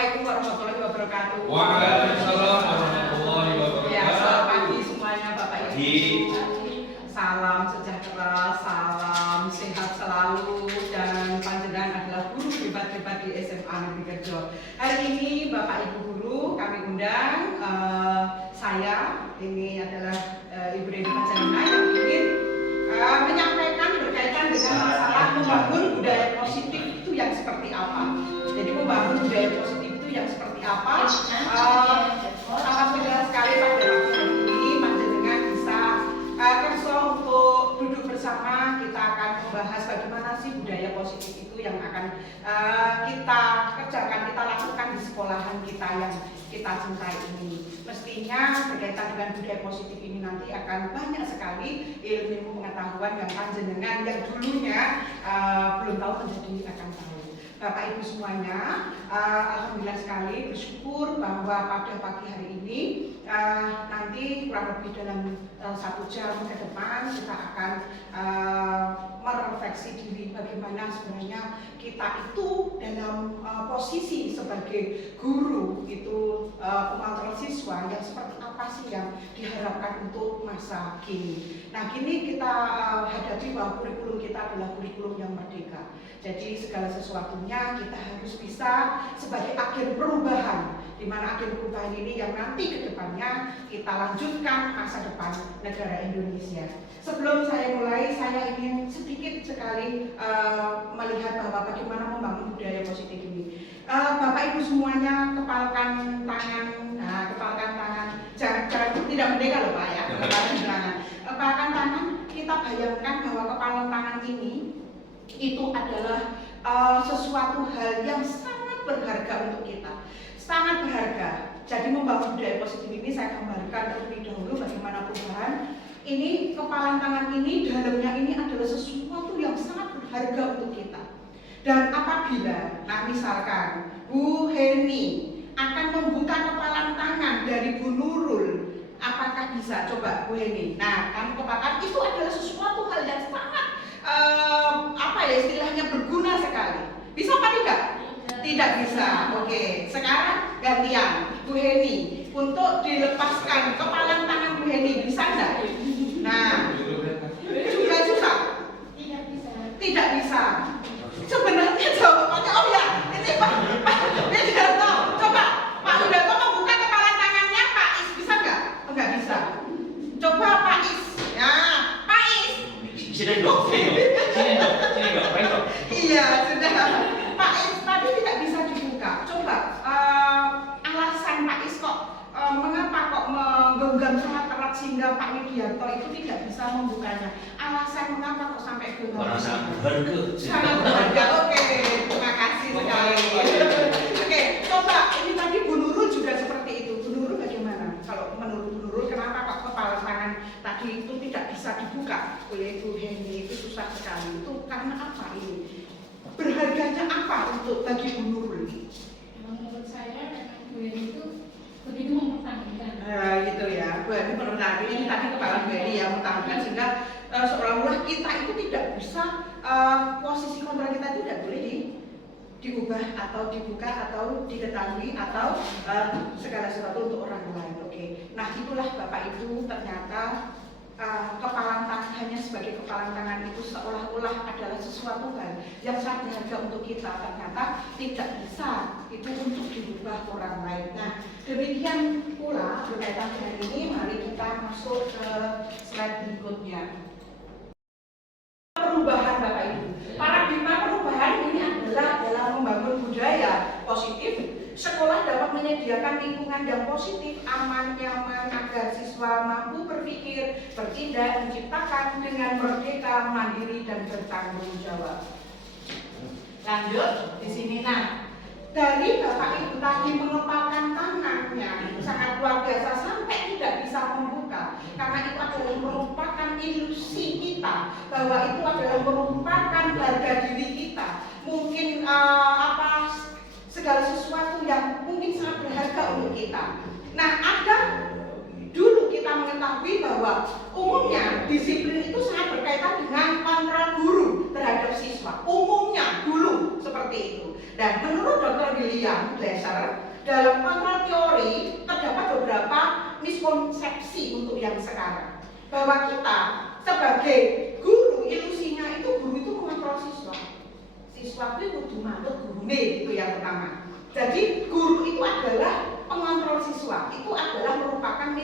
Assalamualaikum warahmatullahi wabarakatuh. Waalaikumsalam warahmatullahi wabarakatuh. Ya, selamat pagi semuanya Bapak Ibu. Salam sejahtera, salam sehat selalu, dan panjenengan adalah guru hebat-hebat di SMA Negeri Kerjo. Hari ini Bapak Ibu guru kami undang, saya ini adalah Ibu Reni Panjanina yang ingin menyampaikan berkaitan dengan masalah membangun budaya positif itu yang seperti apa. Jadi membangun budaya positif itu yang seperti apa? Alhamdulillah sekali pada waktu ini panjenengan bisa kerso untuk duduk bersama. Kita akan membahas bagaimana sih budaya positif itu yang akan kita kerjakan, kita lakukan di sekolahan kita yang kita cintai ini. Mestinya berkaitan dengan budaya positif ini nanti akan banyak sekali ilmu pengetahuan yang panjenengan yang dulunya belum tahu menjadi akan tahu. Bapak Ibu semuanya, alhamdulillah sekali bersyukur bahwa pada pagi hari ini nanti kurang lebih dalam 1 jam ke depan kita akan merefleksi diri bagaimana sebenarnya kita itu dalam posisi sebagai guru itu pengontrol siswa yang seperti apa sih yang diharapkan untuk masa kini. Nah, kini kita hadapi bahwa kurikulum kita adalah kurikulum yang merdeka. Jadi segala sesuatunya kita harus bisa sebagai agen perubahan, di mana agen perubahan ini yang nanti ke depannya kita lanjutkan masa depan negara Indonesia. Sebelum saya mulai, saya ingin sedikit sekali melihat bahwa bagaimana membangun budaya positif ini. Bapak Ibu semuanya kepalkan tangan, kepalkan tangan, jangan tidak merdeka loh Pak ya, kepalkan tangan. Kita bayangkan bahwa kepalan tangan ini itu adalah sesuatu hal yang sangat berharga untuk kita, sangat berharga. Jadi membangun budaya positif ini saya gambarkan terlebih dahulu bagaimana perubahan. Ini kepalan tangan ini, dalamnya ini adalah sesuatu yang sangat berharga untuk kita. Dan apabila, nah misalkan Bu Heni akan membuka kepalan tangan dari Bu Nurul, apakah bisa? Coba Bu Heni. Nah, kamu katakan itu adalah sesuatu hal yang sangat istilahnya berguna sekali. Bisa apa tidak? Tidak bisa. Oke, sekarang gantian Bu Heni untuk dilepaskan kepalan tangan Bu Heni, bisa enggak? Nah, juga susah. Tidak bisa. Tidak bisa. Sebenarnya jawabannya ini Pak Widarto. Coba Pak Widarto membuka kepalan tangannya Pak Is, bisa enggak? Enggak bisa. Coba Pak Is. Ya, Pak Is. Sini dong. Iya, sudah. Pak Is tadi tidak bisa dibuka. Coba alasan Pak Is kok mengapa kok menggenggam sangat erat sehingga Pak Widarto itu tidak bisa membukanya. Alasan mengapa kok sampai genggam? Orang sangat berharga. Sangat berharga. Oke, terima kasih sekali. Oke, coba ini tadi Bu Nurul juga seperti itu. Bu Nurul bagaimana? Kalau menurut Bu Nurul kenapa kok kepala tangan tadi itu tidak bisa dibuka oleh Bu Heni? Itu susah sekali. Itu karena apa ini? Berharganya apa untuk bagi Bu Nurul? Menurut saya memang Bu Heni itu begitu mempertahankan. Gitu ya. Bu Heni mempertahankan ini tadi kepala Bu Heni yang mempertahankan sehingga seolah-olah kita itu tidak bisa posisi kontrol kita itu tidak boleh diubah atau dibuka atau diketahui atau segala sesuatu untuk orang lain. Oke. Nah itulah Bapak Ibu ternyata kepalan tangan hanya sebagai kepalan tangan itu seolah-olah adalah sesuatu hal yang sangat berharga untuk kita, ternyata tidak bisa itu untuk diubah orang lain. Nah demikian pula berkaitan dengan ini, mari kita masuk ke slide berikutnya. Perubahan Bapak Ibu, paradigma perubahan ini adalah dalam membangun budaya positif. Sekolah dapat menyediakan lingkungan yang positif, aman, nyaman agar siswa mampu berpikir, bertindak, menciptakan dengan merdeka, mandiri dan bertanggung jawab. Lanjut di sini. Nah, dari Bapak Ibu tadi mengepalkan tangannya sangat luar biasa sampai tidak bisa membuka, karena itu adalah merupakan ilusi kita bahwa itu adalah merupakan harga diri kita. Mungkin segala sesuatu yang mungkin sangat berharga untuk kita. Nah, ada dulu kita mengetahui bahwa umumnya disiplin itu sangat berkaitan dengan kontrol guru terhadap siswa. Umumnya dulu seperti itu. Dan menurut Dr. William William Glasser, dalam kontrol teori terdapat beberapa miskonsepsi untuk yang sekarang. Bahwa kita sebagai guru, ilusinya itu guru itu mengontrol siswa. Siswa itu kudu manut gurune, itu yang pertama. Jadi guru itu adalah pengontrol siswa. Itu adalah merupakan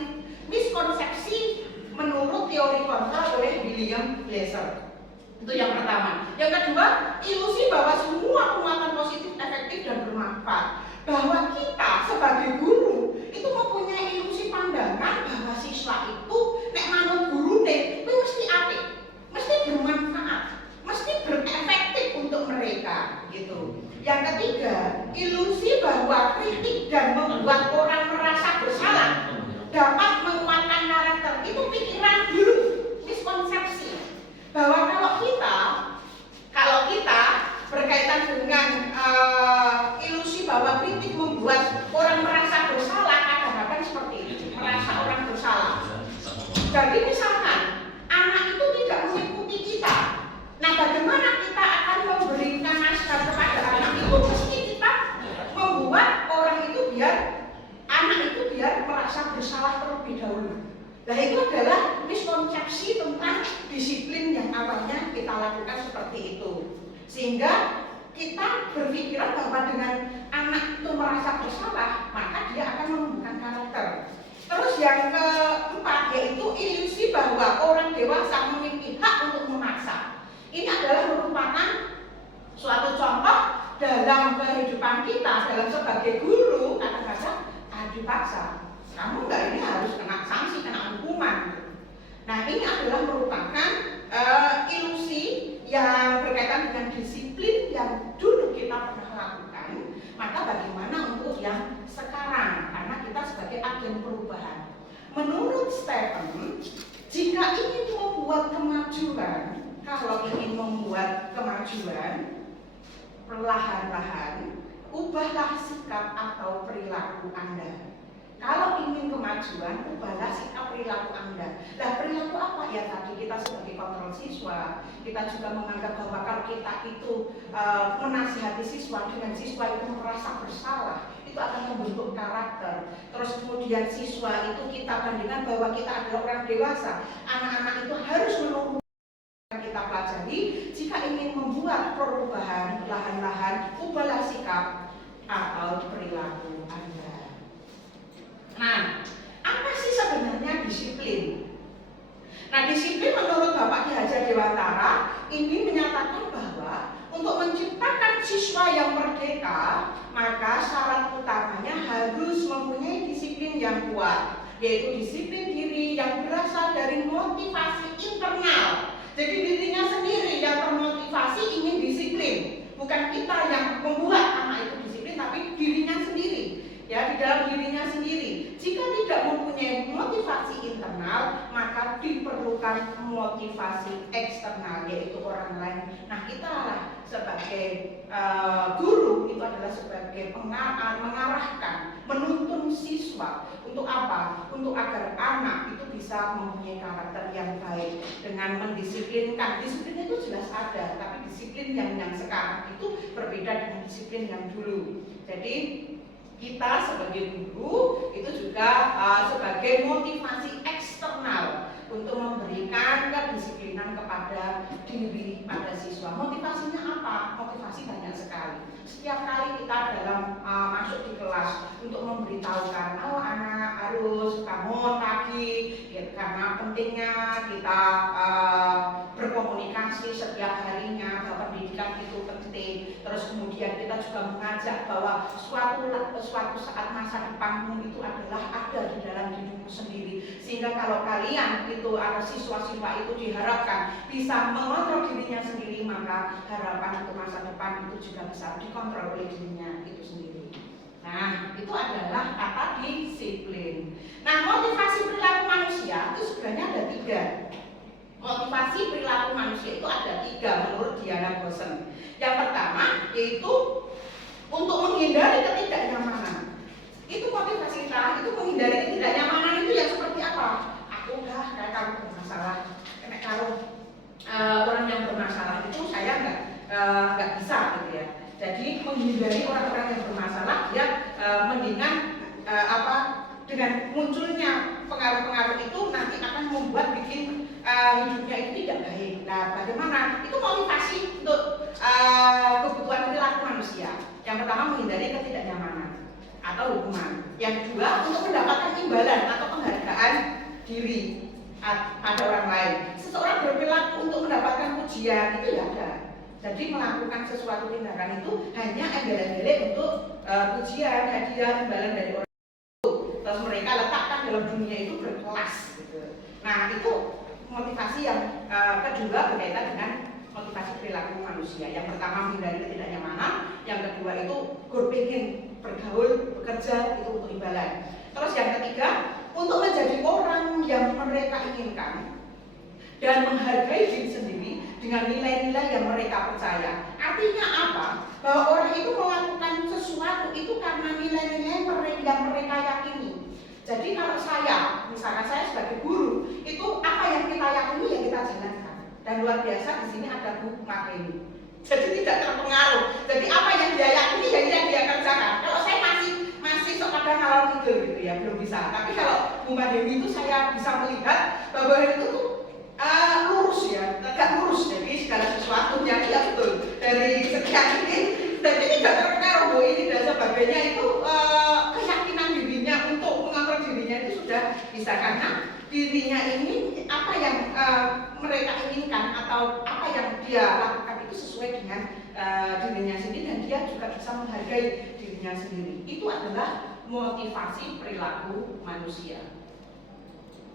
miskonsepsi menurut teori kontrol oleh William Glasser. Itu yang pertama. Yang kedua, ilusi bahwa semua penguatan positif efektif dan bermanfaat. Bahwa kita sebagai guru itu mempunyai ilusi pandangan bahwa siswa itu nek manut gurune itu mesti apik, mesti bermanfaat, mesti berefektif untuk mereka gitu. Yang ketiga, ilusi bahwa kritik dan membuat orang merasa bersalah dapat menguatkan karakter. Itu pikiran dulu, miskonsepsi. Bahwa kalau kita berkaitan dengan ilusi bahwa kritik membuat orang merasa bersalah, kadang-kadang seperti itu, merasa orang bersalah. Jadi misalkan anak itu tidak mengikuti kita, nah bagaimana kita akan memberikan nasihat kepada anak itu? Mesti kita membuat orang itu anak itu biar merasa bersalah terlebih dahulu. Nah itu adalah miskonsepsi tentang disiplin yang awalnya kita lakukan seperti itu. Sehingga kita berpikiran bahwa dengan anak itu merasa bersalah, maka dia akan menumbuhkan karakter. Terus yang keempat yaitu ilusi bahwa orang dewasa memiliki hak untuk memaksa. Ini adalah merupakan suatu contoh dalam kehidupan kita, dalam sebagai guru, kadang-kadang dipaksa. Kamu ini harus kena sanksi, kena hukuman. Nah ini adalah merupakan ilusi yang berkaitan dengan disiplin yang dulu kita pernah lakukan. Maka bagaimana untuk yang sekarang? Karena kita sebagai agen perubahan. Menurut Stephen, jika ingin membuat kemajuan, kalau ingin membuat kemajuan, perlahan-lahan ubahlah sikap atau perilaku Anda. Kalau ingin kemajuan, ubahlah sikap perilaku Anda. Nah, perilaku apa? Ya tadi kita sebagai kontrol siswa, kita juga menganggap bahwa kalau kita itu menasihati siswa dengan siswa itu merasa bersalah, itu akan membentuk karakter. Terus kemudian siswa itu kita bandingkan bahwa kita adalah orang dewasa. Anak-anak itu harus menunggu yang kita pelajari. Jika ingin membuat perubahan, perlahan-lahan ubahlah sikap atau perilaku Anda. Nah, apa sih sebenarnya disiplin? Nah, disiplin menurut Bapak Ki Hajar Dewantara ini menyatakan bahwa untuk menciptakan siswa yang merdeka, maka syarat utamanya harus mempunyai disiplin yang kuat, yaitu disiplin diri yang berasal dari motivasi internal. Jadi dirinya sendiri yang termotivasi ingin disiplin, bukan kita yang membuat anak itu disiplin, tapi dirinya sendiri. Ya, di dalam dirinya sendiri. Jika tidak mempunyai motivasi internal, maka diperlukan motivasi eksternal, yaitu orang lain. Nah, kita lah sebagai guru itu adalah sebagai mengarahkan, menuntun siswa untuk apa? Untuk agar anak itu bisa mempunyai karakter yang baik dengan mendisiplinkan. Disiplin itu jelas ada, tapi disiplin yang sekarang itu berbeda dengan disiplin yang dulu. Jadi kita sebagai guru itu juga sebagai motivasi eksternal untuk memberikan kedisiplinan kepada diri pada siswa. Motivasinya apa? Motivasi banyak sekali. Setiap kali kita dalam masuk di kelas untuk memberitahukan, oh anak harus bangun pagi, ya, karena pentingnya kita berkomunikasi setiap harinya, bahwa pendidikan itu penting. Terus kemudian kita juga mengajak bahwa suatu saat masa depanmu itu adalah ada di dalam dirimu sendiri. Sehingga kalau kalian itu ada siswa-siswa itu diharapkan bisa mengontrol dirinya sendiri, maka harapan untuk masa depan itu juga bisa dikontrol oleh dirinya itu sendiri. Nah, itu adalah kata disiplin. Nah, motivasi perilaku manusia itu sebenarnya ada 3. Motivasi perilaku manusia itu ada 3 menurut Diana Gosen. Yang pertama yaitu untuk menghindari ketidaknyamanan. Itu motivasi kita, itu menghindari ketidaknyamanan itu yang seperti apa? Aku udah kayak kamu bermasalah, kayak kalau orang yang bermasalah itu saya nggak bisa gitu ya. Jadi menghindari orang-orang yang bermasalah dengan munculnya pengaruh-pengaruh itu nanti akan membuat bikin hidupnya itu tidak baik. Nah, bagaimana? Itu motivasi untuk kebutuhan perilaku manusia. Yang pertama menghindari ketidaknyamanan atau hukuman. Yang kedua untuk mendapatkan imbalan atau penghargaan diri pada orang lain. Seseorang berperilaku untuk mendapatkan pujian itu ya ada. Jadi melakukan sesuatu tindakan itu hanya embel-embel untuk pujian, hadiah, imbalan dari orang itu. Terus mereka letakkan dalam dunia itu berkelas gitu. Nah, itu motivasi yang kedua berkaitan dengan motivasi perilaku manusia. Yang pertama menghindari ketidaknyamanan, yang kedua itu berpikir bergaul, bekerja itu untuk imbalan. Terus yang ketiga untuk menjadi orang yang mereka inginkan dan menghargai diri sendiri dengan nilai-nilai yang mereka percaya. Artinya apa? Bahwa orang itu melakukan sesuatu itu karena nilai-nilai yang mereka yakini. Jadi kalau saya, misalkan saya sebagai guru, itu apa yang kita yakini yang kita jalankan. Dan luar biasa di sini ada Bu Marleni. Jadi tidak terpengaruh. Jadi apa yang dia yakini yang dia kerjakan. Kalau saya masih sekadar ngalor ngidul gitu ya, belum bisa. Tapi kalau Bu Marleni itu saya bisa melihat bahwa itu tuh lurus ya, tegak lurus. Jadi segala sesuatunya dia betul dari sekian ini dan ini tidak terpengaruh bahwa ini dan sebagainya itu keyakinan dirinya untuk mengontrol dirinya itu sudah bisa karena dirinya ini apa yang mereka inginkan atau apa yang dia lakukan itu sesuai dengan dirinya sendiri dan dia juga bisa menghargai dirinya sendiri. Itu adalah motivasi perilaku manusia.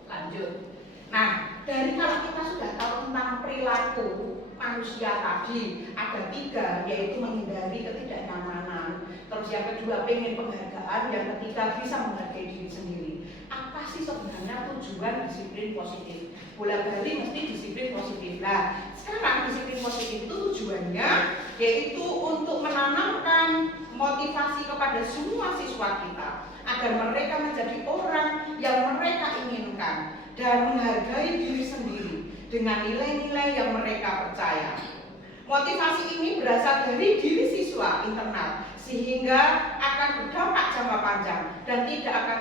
Lanjut. Nah, dari kalau kita sudah tahu tentang perilaku manusia tadi ada 3, yaitu menghindari ketidaknyamanan. Terus yang kedua pengen penghargaan, yang ketiga bisa menghargai diri sendiri. Apa sih sebenarnya tujuan disiplin positif? Bola-balik mesti disiplin positif. Nah, sekarang disiplin positif itu tujuannya yaitu untuk menanamkan motivasi kepada semua siswa kita agar mereka menjadi orang yang mereka inginkan dan menghargai diri sendiri dengan nilai-nilai yang mereka percaya. Motivasi ini berasal dari diri siswa internal sehingga akan berdampak jangka panjang dan tidak akan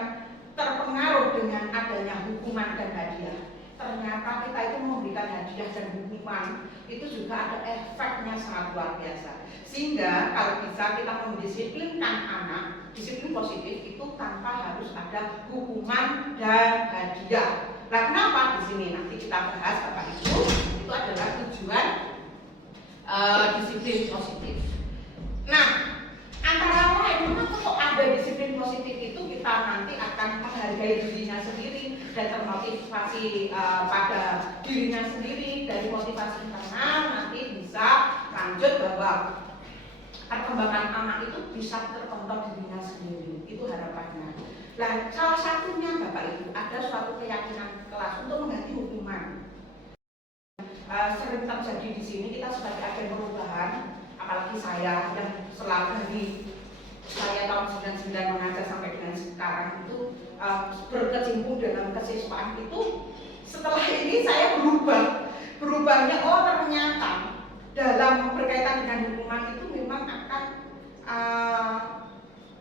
terpengaruh dengan adanya hukuman dan hadiah. Ternyata kita itu memberikan hadiah dan hukuman itu juga ada efeknya sangat luar biasa. Sehingga kalau bisa kita mendisiplinkan anak, disiplin positif itu tanpa harus ada hukuman dan hadiah. Nah, kenapa di sini nanti kita bahas Bapak Ibu itu adalah tujuan disiplin positif. Nah, antara lain mengapa kok ada disiplin positif itu kita nanti akan menghargai dirinya sendiri dan termotivasi pada dirinya sendiri dari motivasi internal nanti bisa lanjut bahwa perkembangan anak itu bisa terkontrol dirinya sendiri. Itu harapannya. Nah, salah satunya Bapak Ibu ada suatu keyakinan kelas untuk mengganti hukuman. Sering terjadi di sini kita sebagai agen perubahan, apalagi saya yang selalu dari saya tahun 99 mengajar sampai dengan sekarang itu berkecimpung dalam kesiswaan itu. Setelah ini saya berubahnya ternyata dalam berkaitan dengan hukuman itu memang akan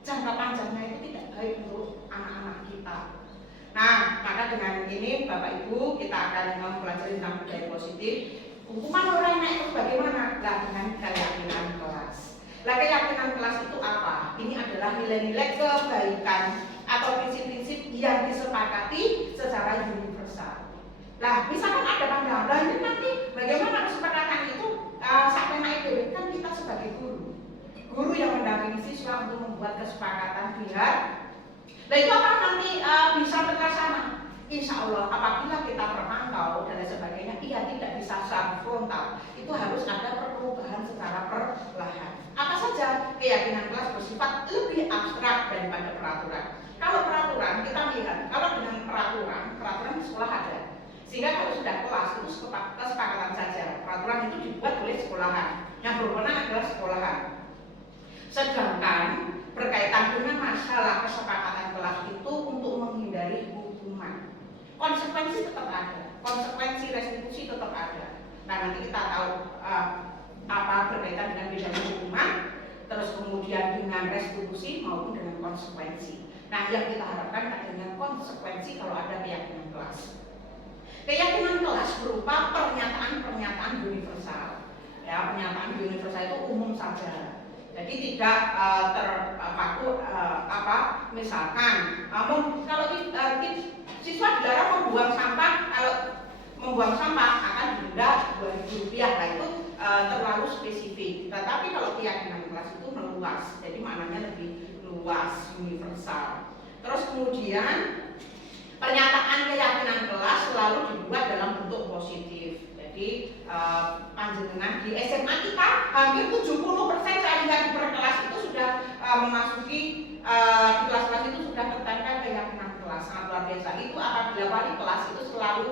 jangka panjangnya itu tidak baik untuk anak-anak kita. Nah, maka dengan ini Bapak Ibu kita akan mempelajari tentang budaya positif. Hukuman orang naik itu bagaimana? Nah, dengan keyakinan kelas. Nah, keyakinan kelas itu apa? Ini adalah nilai-nilai kebaikan atau prinsip-prinsip yang disepakati secara universal. Nah, misalkan ada pandangan, ini nanti bagaimana kesepakatan itu sampai naik dewe kan kita sebagai guru yang mendampingi siswa untuk membuat kesepakatan biar nah itu apa nanti bisa terlaksana. Insya Allah apabila kita terpantau dan sebagainya ia tidak bisa secara frontal, itu harus ada perubahan secara perlahan. Apa saja? Keyakinan kelas bersifat lebih abstrak daripada peraturan. Kalau peraturan kita lihat, kalau dengan peraturan di sekolah ada. Sehingga kalau sudah kelas itu kesepakatan saja. Peraturan itu dibuat oleh sekolahan. Yang berwenang adalah sekolahan. Sedangkan berkaitan dengan masalah kesepakatan kelas itu untuk menghindari hukuman. Konsekuensi tetap ada, konsekuensi restitusi tetap ada. Nah, nanti kita tahu apa berkaitan dengan pidana hukuman, terus kemudian dengan restitusi maupun dengan konsekuensi. Nah, yang kita harapkan adanya konsekuensi kalau ada keyakinan kelas. Keyakinan kelas berupa pernyataan-pernyataan universal. Ya, pernyataan universal itu umum saja. Jadi tidak terpaku misalkan kalau siswa dilarang membuang sampah, kalau membuang sampah akan didenda Rp2.000. Nah, itu terlalu spesifik. Tetapi kalau keyakinan kelas itu meluas, jadi maknanya lebih luas, universal. Terus kemudian pernyataan keyakinan kelas selalu dibuat dalam bentuk positif. Jadi panjenengan di SMA kita hampir 70% saya lihat di perkelas itu sudah memasuki di kelas-kelas itu sudah tertempel keyakinan kelas. Sangat luar biasa. Itu apabila wali kelas itu selalu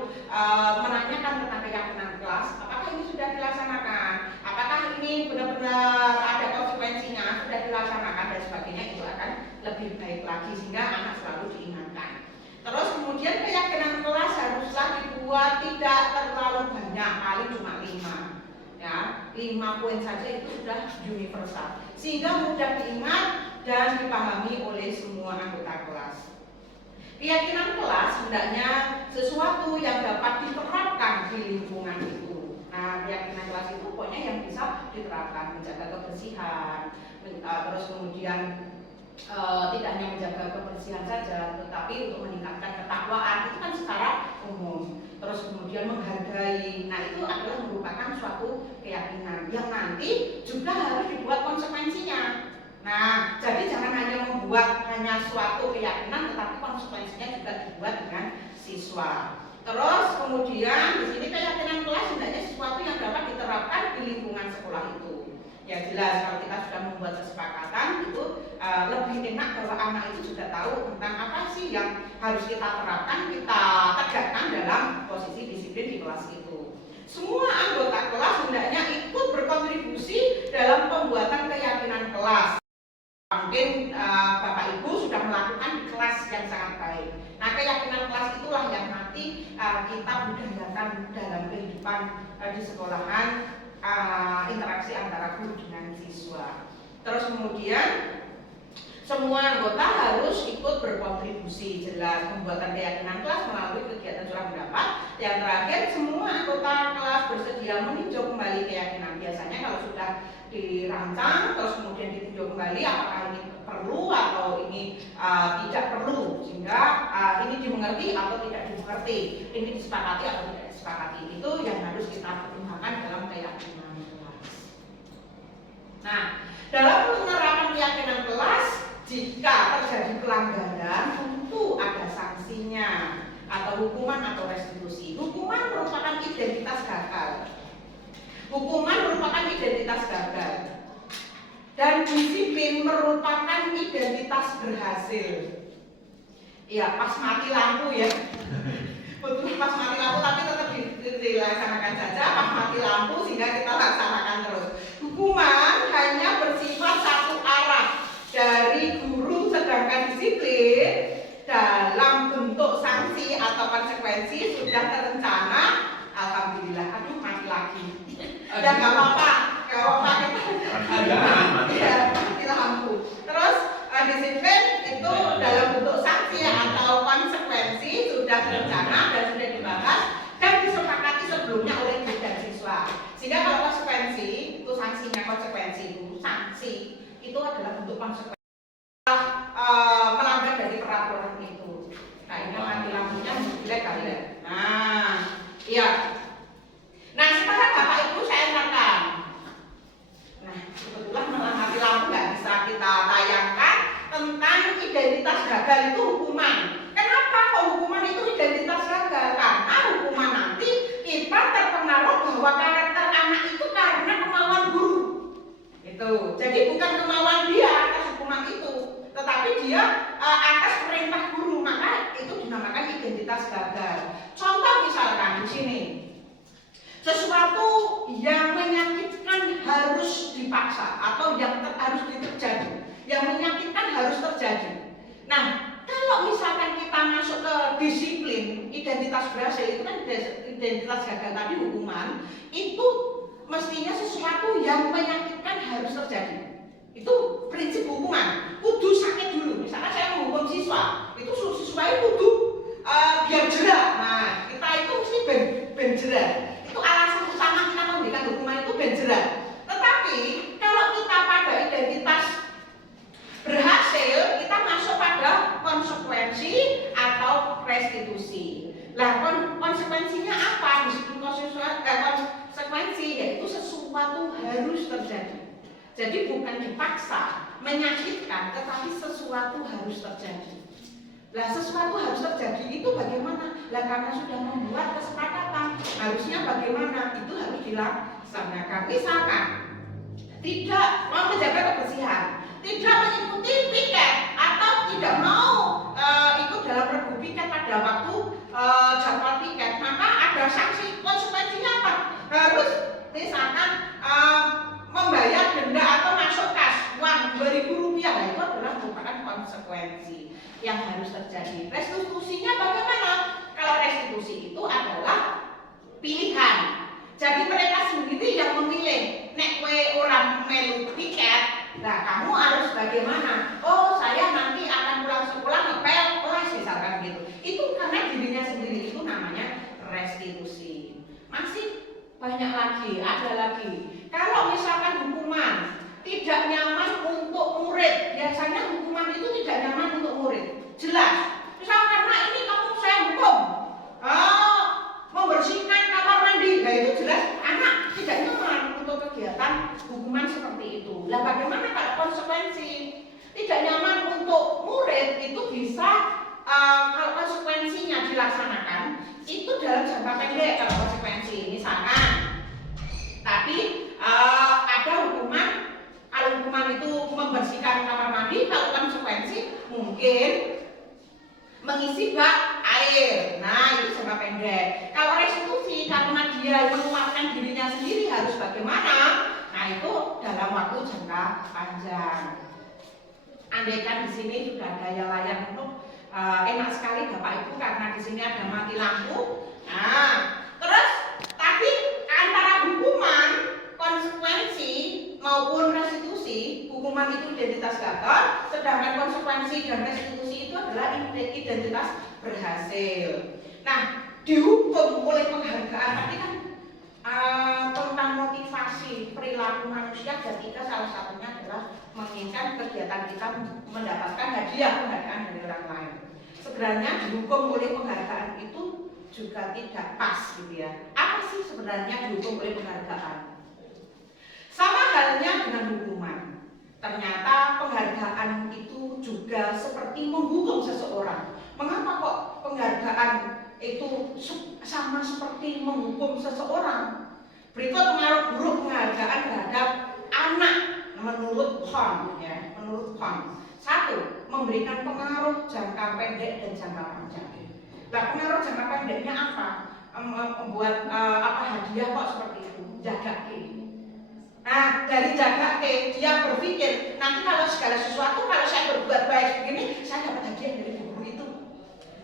menanyakan tentang keyakinan kelas, apakah ini sudah dilaksanakan, apakah ini benar-benar ada konsekuensinya, sudah dilaksanakan dan sebagainya, itu akan lebih baik lagi sehingga anak selalu diingatkan. Terus kemudian keyakinan kelas haruslah dibuat tidak terlalu banyak, paling cuma 5. Ya, 5 poin saja itu sudah universal sehingga mudah diingat dan dipahami oleh semua anggota kelas. Keyakinan kelas hendaknya sesuatu yang dapat diterapkan di lingkungan itu. Nah, keyakinan kelas itu pokoknya yang bisa diterapkan, menjaga kebersihan, terus kemudian tidak hanya menjaga kebersihan saja, tetapi untuk meningkatkan ketakwaan itu kan secara umum. Terus kemudian menghargai, nah itu adalah merupakan suatu keyakinan yang nanti juga harus dibuat konsekuensinya. Nah, jadi jangan hanya membuat hanya suatu keyakinan, tetapi konsekuensinya juga dibuat dengan siswa. Terus kemudian di sini keyakinan kelas hendaknya sesuatu yang dapat diterapkan di lingkungan sekolah itu. Ya jelas kalau kita sudah membuat kesepakatan itu lebih enak bahwa anak itu juga tahu tentang apa sih yang harus kita terapkan, kita tegakkan dalam posisi disiplin di kelas itu. Semua anggota kelas hendaknya ikut berkontribusi dalam pembuatan keyakinan kelas. Mungkin Bapak Ibu sudah melakukan di kelas yang sangat baik. Nah, keyakinan kelas itulah yang nanti kita budayakan dalam kehidupan di sekolahan, interaksi antara guru dengan siswa. Terus kemudian semua anggota harus ikut berkontribusi, jelas pembuatan keyakinan kelas melalui kegiatan surah pendapat. Yang terakhir, semua anggota kelas bersedia meninjau kembali keyakinan. Biasanya kalau sudah dirancang terus kemudian ditinjau kembali apakah ini perlu atau ini tidak perlu, sehingga ini dimengerti atau tidak dimengerti, ini disepakati atau tidak disepakati. Itu yang harus kita pertimbangkan dalam keyakinan kelas. Nah, dalam penerapan keyakinan kelas, jika terjadi pelanggaran tentu ada sanksinya atau hukuman atau restitusi. Hukuman merupakan identitas gagal. Hukuman merupakan identitas gagal. Dan disiplin merupakan identitas berhasil. Iya, pas mati lampu ya. Betul, pas mati lampu, tapi tetap dilaksanakan saja pas mati lampu sehingga kita laksanakan terus. Hukuman hanya bersifat satu arah dari guru, sedangkan disiplin dalam bentuk sanksi atau konsekuensi sudah terencana. Alhamdulillah, aduh mati lagi. Udah nggak apa-apa, mati lampu. Terus disiplin itu dalam bentuk sanksi atau konsekuensi sudah terencana dan sudah dibahas dan disepakati sebelumnya oleh guru dan siswa. Sehingga kalau konsekuensi itu sanksinya, konsekuensi itu adalah bentuk konsekuensi melanggar dari peraturan itu. Nah, ini mati lampunya jelek kali ya. Nah, iya. Nah, sekarang Bapak Ibu saya terangkan. Nah, kebetulan malah mati lampu nggak bisa kita tayangkan tentang identitas gagal itu hukuman. Kenapa kok hukuman itu identitas gagal? Karena hukuman nanti kita terpengaruh bahwa karakter anak itu karena kemauan guru. Itu. Jadi bukan kemauan dia atas hukuman itu, tetapi dia atas perintah guru, maka itu dinamakan identitas gagal. Contoh misalkan di sini. Sesuatu yang menyakitkan harus dipaksa atau yang harus terjadi, yang menyakitkan harus terjadi. Nah, kalau misalkan kita masuk ke disiplin, identitas berhasil itu kan identitas gagal tadi hukuman, itu mestinya sesuatu yang menyakitkan harus terjadi. Itu prinsip hukuman. Kudu sakit dulu. Misalkan saya menghukum siswa Jadi bukan dipaksa, menyakitkan, tetapi sesuatu harus terjadi. Lah sesuatu harus terjadi itu bagaimana? Lah karena sudah membuat kesepakatan, harusnya bagaimana? Itu harus dilaksanakan. Misalkan tidak mau menjaga kebersihan, tidak mengikuti piket atau tidak mau ikut dalam regu piket pada waktu jadwal piket, maka ada sanksi. Konsekuensinya apa? Harus misalkan membayar denda atau masuk kas uang Rp2.000. Nah, itu adalah merupakan konsekuensi yang harus terjadi. Restitusinya bagaimana? Kalau restitusi itu adalah pilihan. Jadi mereka sendiri yang memilih. Nek kowe orang melu piket, nah kamu harus bagaimana? Oh, saya nanti akan pulang sekolah ngepel kelas misalkan gitu. Itu karena dirinya sendiri, itu namanya restitusi. Masih banyak lagi, ada lagi. Kalau misalkan hukuman tidak nyaman untuk murid, biasanya hukuman itu tidak nyaman untuk murid. Jelas. Misal karena ini kamu saya hukum, membersihkan kamar mandi, nah itu jelas anak tidak nyaman untuk kegiatan hukuman seperti itu. Lah bagaimana kalau konsekuensi tidak nyaman untuk murid itu bisa kalau konsekuensinya dilaksanakan itu dalam jangka pendek. Kalau konsekuensi misalkan tapi ada hukuman, kalau hukuman itu membersihkan kamar mandi, kalau konsekuensi mungkin mengisi bak air. Nah itu jangka pendek. Kalau restitusi karena dia mengeluarkan dirinya sendiri harus bagaimana? Nah itu dalam waktu jangka panjang. Andaikan di sini sudah ada yang layak untuk enak sekali Bapak Ibu karena di sini ada mati lampu. Nah terus tadi antara hukuman, konsekuensi maupun restitusi, hukuman itu identitas gagal, sedangkan konsekuensi dan restitusi itu adalah identitas berhasil. Nah, dihukum oleh penghargaan tadi kan tentang motivasi perilaku manusia, ketika salah satunya adalah menginginkan kegiatan kita mendapatkan hadiah penghargaan dari orang lain. Sebenarnya dihukum oleh penghargaan itu juga tidak pas gitu ya. Apa sih sebenarnya dihukum oleh penghargaan? Sama halnya dengan hukuman. Ternyata penghargaan itu juga seperti menghukum seseorang. Mengapa kok penghargaan itu sama seperti menghukum seseorang? Berikut pengaruh buruk penghargaan terhadap anak menurut Kohn ya, menurut Kohn. 1. Memberikan pengaruh jangka pendek dan jangka panjang. Nah, pengaruh jangka pendeknya apa? Membuat hadiah kok seperti itu, jagake. Nah, dari jagake dia berpikir nanti kalau segala sesuatu, kalau saya berbuat baik begini, saya dapat hadiah dari guru itu.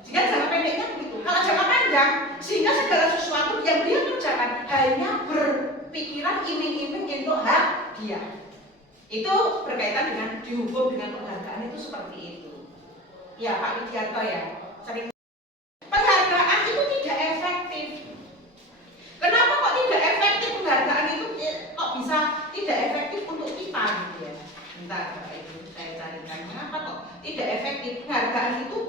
Sehingga jangka pendeknya begitu. Kalau jangka panjang, sehingga segala sesuatu yang dia kerjakan hanya berpikiran iming-iming untuk hadiah. Itu berkaitan dengan dihukum dengan penghargaan itu seperti itu. Ya Pak Widianto ya, sering penghargaan itu tidak efektif. Kenapa kok tidak efektif penghargaan itu? Kok bisa tidak efektif untuk kita gitu ya? Bentar Bapak Ibu, saya carikan kenapa kok tidak efektif. Penghargaan itu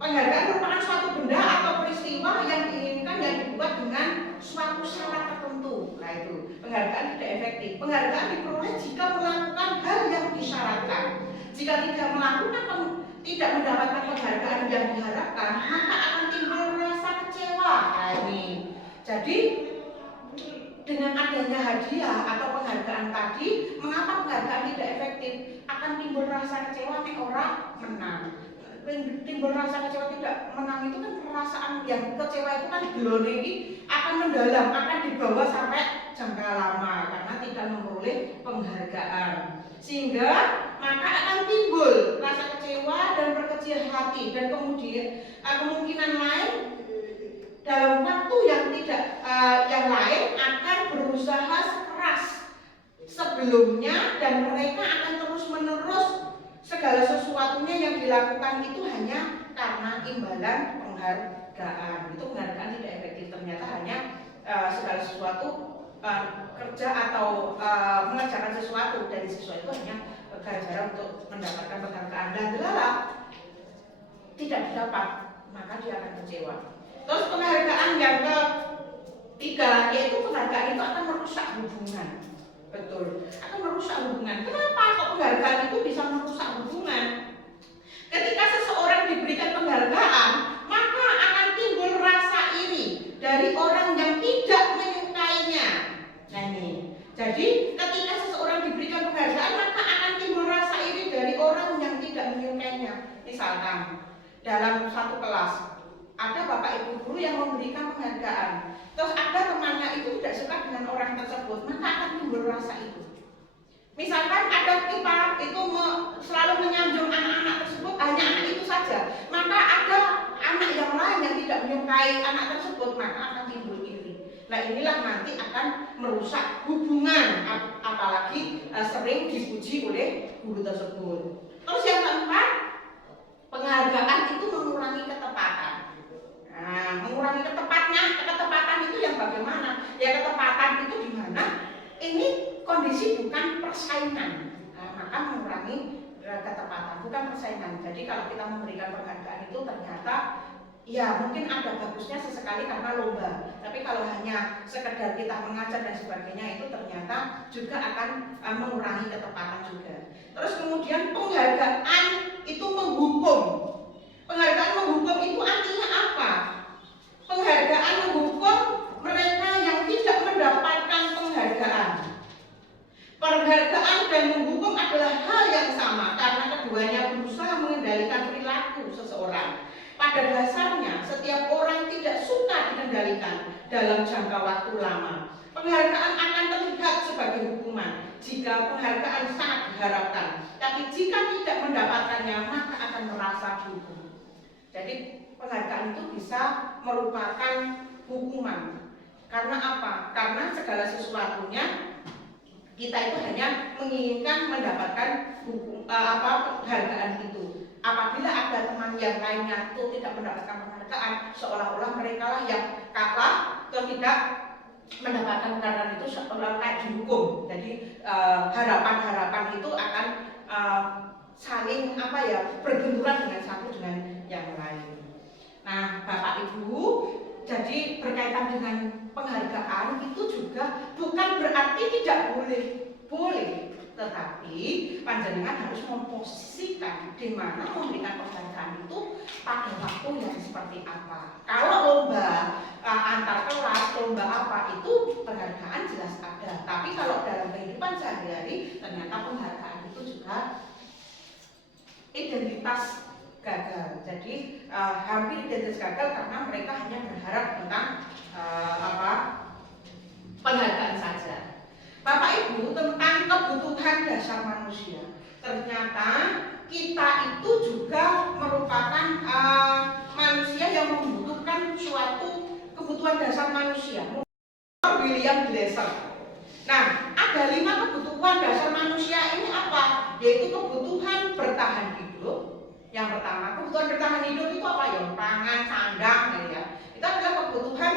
penghargaan merupakan suatu benda atau peristiwa yang diinginkan yang dibuat dengan suatu syarat tertentu. Nah itu penghargaan tidak efektif. Penghargaan diperoleh jika melakukan hal yang disyaratkan. Jika tidak melakukan, tidak mendapatkan penghargaan yang diharapkan, maka akan timbul rasa kecewa. Nah ini. Jadi dengan adanya hadiah atau penghargaan tadi, mengapa penghargaan tidak efektif? Akan timbul rasa kecewa nih orang menang. Timbul rasa kecewa tidak menang itu kan perasaan yang kecewa itu kan gelone ini akan mendalam, akan dibawa sampai jangka lama karena tidak memperoleh penghargaan. Sehingga maka akan timbul rasa kecewa dan berkecil hati, dan kemudian kemungkinan lain dalam waktu yang tidak yang lain akan berusaha sekeras sebelumnya, dan mereka akan terus-menerus segala sesuatunya yang dilakukan itu hanya karena imbalan penghargaan. Itu penghargaan tidak efektif, ternyata hanya segala sesuatu kerja atau mengerjakan sesuatu dari sesuatu itu hanya gara-gara untuk mendapatkan penghargaan, dan delala tidak didapat, maka dia akan kecewa. Terus penghargaan yang ketiga, yaitu penghargaan itu akan merusak hubungan. Betul, akan merusak hubungan. Kenapa kok penghargaan itu bisa merusak hubungan? Ketika seseorang diberikan penghargaan, maka akan timbul rasa iri dari orang yang tidak menyukainya. Nah ini, jadi ketika seseorang diberikan penghargaan, maka akan timbul rasa iri dari orang yang tidak menyukainya. Misalkan dalam satu kelas ada bapak ibu guru yang memberikan penghargaan, terus ada temannya itu tidak suka dengan orang tersebut, maka akan timbul rasa itu. Misalkan ada kita itu selalu menyanjung anak-anak tersebut, hanya anak itu saja, maka ada anak yang lain yang tidak menyukai anak tersebut, maka akan timbul iri. Nah inilah nanti akan merusak hubungan, apalagi sering dipuji oleh guru tersebut. Terus yang keempat, penghargaan itu mengurangi ketepatan. Nah, mengurangi ketepatan itu yang bagaimana? Ya ketepatan itu di mana? Ini kondisi bukan persaingan, maka mengurangi ketepatan, bukan persaingan. Jadi kalau kita memberikan penghargaan itu ternyata ya mungkin ada bagusnya sesekali karena lomba, tapi kalau hanya sekedar kita mengajar dan sebagainya itu ternyata juga akan mengurangi ketepatan juga. Terus kemudian penghargaan itu menghukum. Penghargaan menghukum itu artinya apa? Penghargaan menghukum mereka yang tidak mendapatkan penghargaan. Penghargaan dan menghukum adalah hal yang sama karena keduanya berusaha mengendalikan perilaku seseorang. Pada dasarnya, setiap orang tidak suka dikendalikan dalam jangka waktu lama. Penghargaan akan terlihat sebagai hukuman jika penghargaan sangat diharapkan, tapi jika tidak mendapatkannya maka akan merasa dihukum. Jadi penghargaan itu bisa merupakan hukuman. Karena apa? Karena segala sesuatunya kita itu hanya menginginkan mendapatkan penghargaan itu. Apabila ada teman yang lainnya itu tidak mendapatkan penghargaan, seolah-olah mereka lah yang kalah atau tidak mendapatkan penghargaan itu seolah-olah dihukum. Jadi harapan-harapan itu akan saling berbenturan dengan satu dengan yang lain. Nah, Bapak Ibu, jadi berkaitan dengan penghargaan itu juga bukan berarti tidak boleh, tetapi panjenengan harus memposisikan di mana memberikan penghargaan itu pada waktu yang seperti apa. Kalau lomba antar kelas, lomba apa itu penghargaan jelas ada, tapi kalau dalam kehidupan sehari-hari ternyata penghargaan itu juga identitas gagal. Jadi hampir identitas gagal karena mereka hanya berharap tentang penghargaan saja. Bapak Ibu, tentang kebutuhan dasar manusia, ternyata kita itu juga merupakan manusia yang membutuhkan suatu kebutuhan dasar manusia. William Glasser. Nah, ada 5 kebutuhan dasar manusia ini apa? Yaitu kebutuhan bertahan hidup. Yang pertama, kebutuhan bertahan hidup itu apa ya? Pangan, sandang, ya. Itu adalah kebutuhan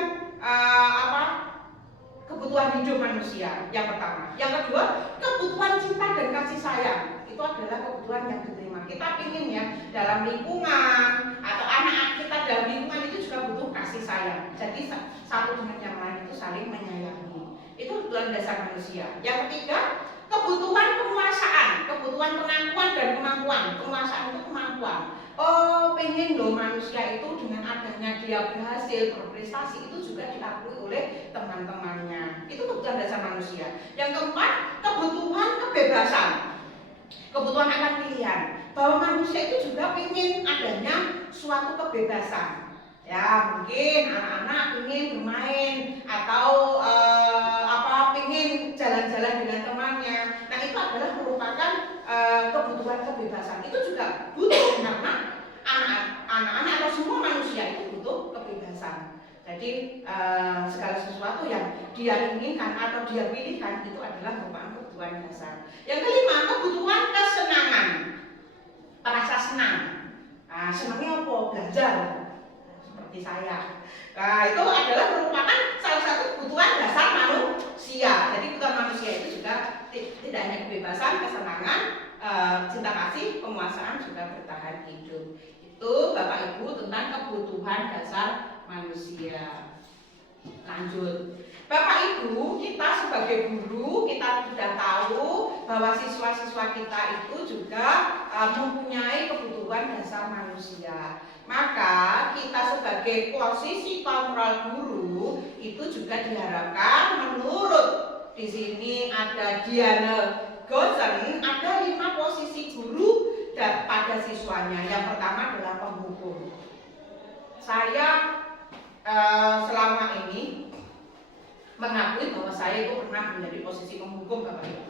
kebutuhan hidup manusia. Yang pertama. Yang kedua, kebutuhan cinta dan kasih sayang. Itu adalah kebutuhan yang diterima. Kita ingin ya dalam lingkungan atau anak-anak kita dalam lingkungan itu juga butuh kasih sayang. Jadi satu dengan yang lain itu saling menyayangi. Itu kebutuhan dasar manusia. Yang ketiga, kebutuhan penguasaan, kebutuhan pengakuan dan kemampuan. Penguasaan itu kemampuan. Oh, pengen loh manusia itu dengan adanya dia berhasil berprestasi itu juga diakui oleh teman-temannya. Itu kebutuhan dasar manusia. Yang keempat, kebutuhan kebebasan. Kebutuhan akan pilihan. Bahwa manusia itu juga ingin adanya suatu kebebasan. Ya, mungkin anak-anak ingin bermain atau ingin jalan-jalan dengan temannya. Nah, itu adalah merupakan kebutuhan kebebasan. Itu juga butuh karena anak-anak atau semua manusia itu butuh kebebasan. Jadi segala sesuatu yang dia inginkan atau dia pilihkan itu adalah merupakan kebutuhan dasar. Yang kelima, kebutuhan kesenangan. Rasa senang. Nah, senangnya apa? Belajar. Seperti saya. Nah, itu adalah merupakan salah satu kebutuhan dasar manusia. Jadi kebutuhan manusia itu juga tidak hanya kebebasan, kesenangan, cinta kasih, penguasaan, juga bertahan hidup. Itu Bapak Ibu tentang kebutuhan dasar manusia. Lanjut. Bapak Ibu, kita sebagai guru kita sudah tahu bahwa siswa-siswa kita itu juga mempunyai kebutuhan dasar manusia. Maka kita sebagai posisi kontrol guru itu juga diharapkan menurut di sini ada Diana Gosen, ada 5 posisi guru pada siswanya. Yang pertama adalah penghukum. Saya selama ini mengakui bahwa saya itu pernah menjadi posisi penghukum, Bapak Ibu.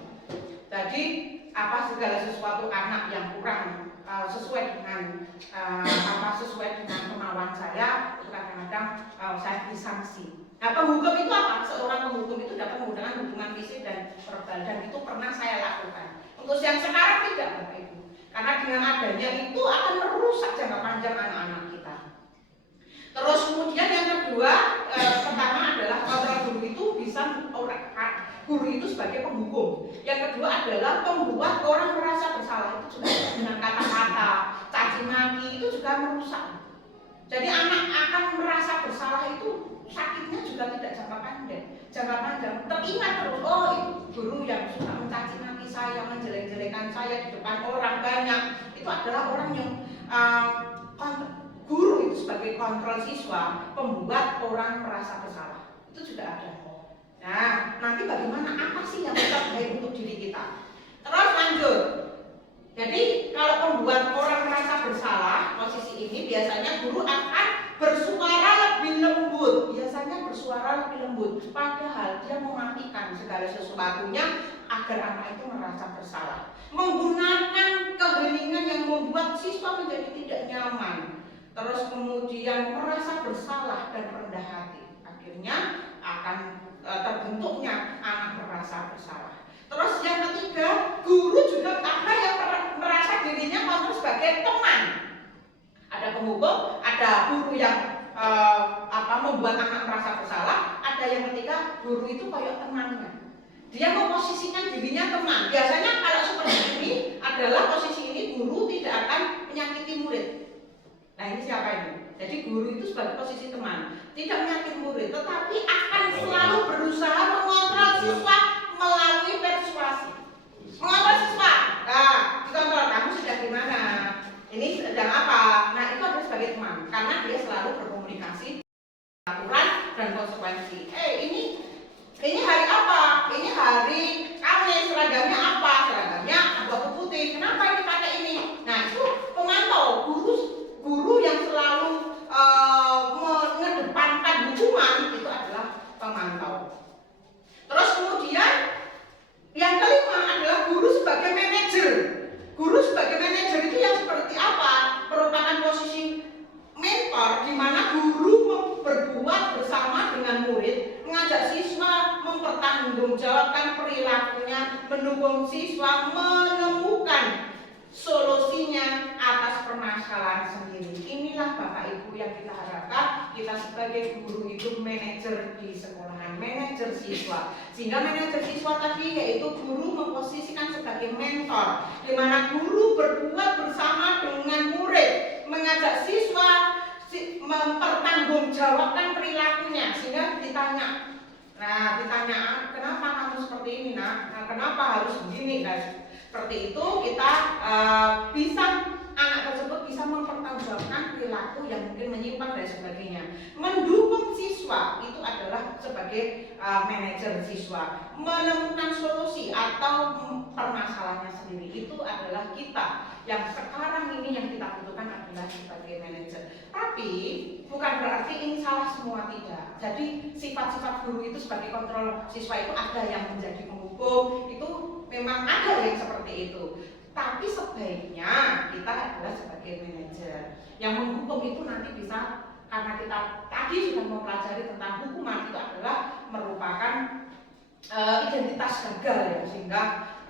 Jadi apa segala sesuatu anak yang kurang sesuai dengan sesuai dengan kemauan saya, itu kadang-kadang saya disanksi. Nah, penghukum itu apa? Seorang penghukum itu dapat menggunakan hubungan fisik dan verbal, dan itu pernah saya lakukan. Untuk yang sekarang tidak, Bapak Ibu, karena dengan adanya itu akan merusak jangka panjang anak-anak kita. Terus kemudian yang kedua, pertama adalah kontrol guru itu bisa guru itu sebagai penghukum. Yang kedua adalah membuat orang merasa bersalah, itu juga dengan kata-kata, caci maki itu juga merusak. Jadi anak akan merasa bersalah itu sakitnya juga tidak jangka panjang. Teringat terus, oh itu guru yang suka mencaci maki saya, menjelek-jelekan saya di depan orang banyak, itu adalah orang yang guru itu sebagai kontrol siswa, pembuat orang merasa bersalah. Itu juga ada. Nah, nanti bagaimana, apa sih yang tetap baik untuk diri kita? Terus lanjut. Jadi kalau pembuat orang merasa bersalah, posisi ini biasanya guru akan bersuara lebih lembut. Biasanya bersuara lebih lembut, padahal dia mematikan segala sesuatunya agar anak itu merasa bersalah. Menggunakan keheningan yang membuat siswa menjadi tidak nyaman. Terus kemudian merasa bersalah dan rendah hati. Akhirnya akan terbentuknya anak merasa bersalah. Terus yang ketiga, guru juga ada yang merasa dirinya kontrol sebagai teman. Ada penghukum, ada guru yang membuat anak merasa bersalah. Ada yang ketiga, guru itu kayak temannya. Dia memposisikan dirinya teman. Biasanya kalau seperti ini adalah posisi ini guru tidak akan menyakiti murid. Nah, ini siapa ini? Jadi guru itu sebagai posisi teman, tidak menyakiti murid, tetapi akan selalu berusaha mengontrol siswa melalui persuasi. Mengontrol siswa. Nah, dikontrol, kamu sudah gimana? Ini sedang apa? Nah, itu adalah sebagai teman, karena dia selalu berkomunikasi, aturan dan konsekuensi. Ini hari apa? Ini hari Kamis. Seragamnya apa? Seragamnya abu-abu putih. Kenapa ini pakai ini? Nah, itu pemantau. Guru yang selalu mengedepankan hukuman itu adalah pemantau. Terus kemudian yang kelima adalah guru sebagai manajer. Guru sebagai manajer itu yang seperti apa? Merupakan posisi mentor di mana guru berbuat bersama dengan murid, mengajak siswa mempertanggungjawabkan perilakunya, mendukung siswa menemukan solusinya atas permasalahan sendiri. Inilah Bapak Ibu yang kita harapkan kita sebagai guru itu manajer di sekolahan, manajer siswa. Sehingga manajer siswa tadi yaitu guru memposisikan sebagai mentor, di mana guru berbuat bersama dengan murid, mengajak siswa mempertanggungjawabkan perilakunya, sehingga ditanya. Nah, ditanya, kenapa kamu seperti ini, nak? Nah, kenapa harus begini, guys? Seperti itu kita bisa anak tersebut bisa mempertanggungjawabkan perilaku yang mungkin menyimpang dan sebagainya. Mendukung siswa itu adalah sebagai manajer siswa, menemukan solusi atau permasalahannya sendiri itu adalah kita yang sekarang ini yang kita butuhkan adalah sebagai manajer. Tapi bukan berarti ini salah semua, tidak. Jadi sifat-sifat guru itu sebagai kontrol siswa itu ada yang menjadi penghukum, itu memang ada yang seperti itu. Tapi sebaiknya kita adalah sebagai manajer. Yang menghukum itu nanti bisa, karena kita tadi sudah mempelajari tentang hukuman, itu adalah merupakan identitas gagal ya, sehingga